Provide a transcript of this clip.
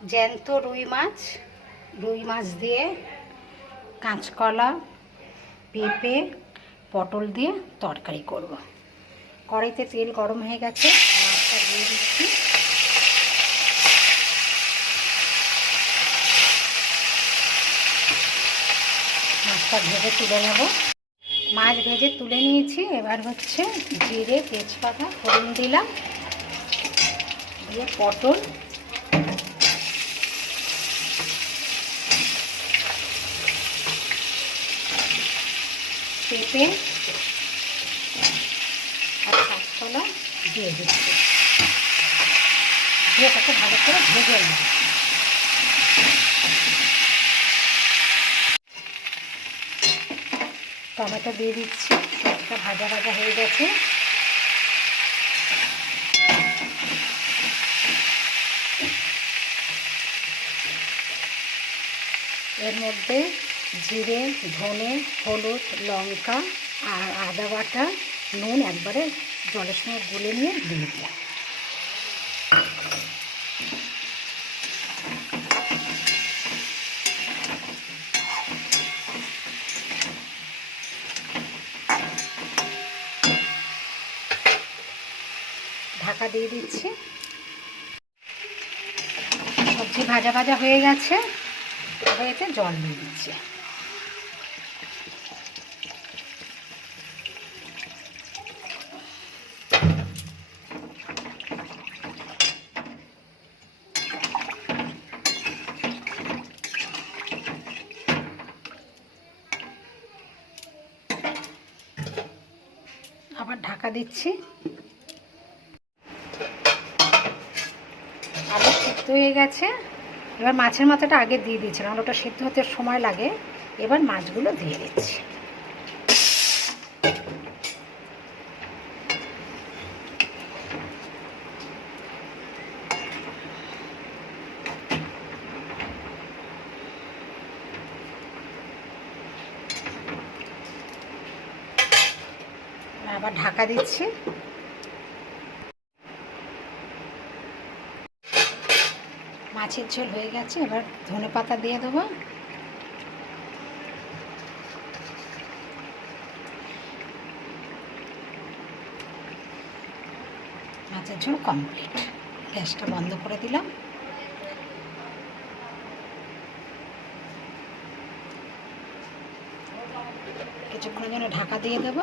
জ্যান্ত রুই মাছ দিয়ে কাঁচকলা, পেঁপে, পটল দিয়ে তরকারি করব। কড়াইতে তেল গরম হয়ে গেছে, মাছটা দিয়ে দিচ্ছি। মাছটা ভেজে তুলে নেব। মাছ ভেজে তুলে নিয়েছি। এবার হচ্ছে জিরে, তেজপাতা ফোড়ন দিলাম, দিয়ে পটল, পেঁপে আর কাঁচকলা দিয়ে দিচ্ছি। দিয়ে তাকে ভালো করে ভেজে নেব। টমেটো দিয়ে দিচ্ছি। সবটা ভাজা ভাজা হয়ে গেছে। এর মধ্যে জিরে, ধনে, হলুদ, লঙ্কা আর আদা বাটা, নুন একবারে জলের সঙ্গে গুলে নিয়ে দিয়ে দিলাম। ঢাকা দিয়ে দিচ্ছি। সবজি ভাজা ভাজা হয়ে গেছে। এবার এতে জল দিয়ে দিচ্ছি। আবার ঢাকা দিচ্ছি। আলু সিদ্ধ হয়ে গেছে। এবার মাছের মাথাটা আগে দিয়ে দিচ্ছিলাম, ওটা সিদ্ধ হতে সময় লাগে। এবার মাছগুলো দিয়ে দিচ্ছি। আবার ঢাকা দিচ্ছি। মাছের ঝোল হয়ে গেছে। এবার ধনেপাতা দিয়ে দেবো। মাছের ঝোল কমপ্লিট। গ্যাসটা বন্ধ করে দিলাম। কিছুক্ষণের জন্য ঢাকা দিয়ে দেবো।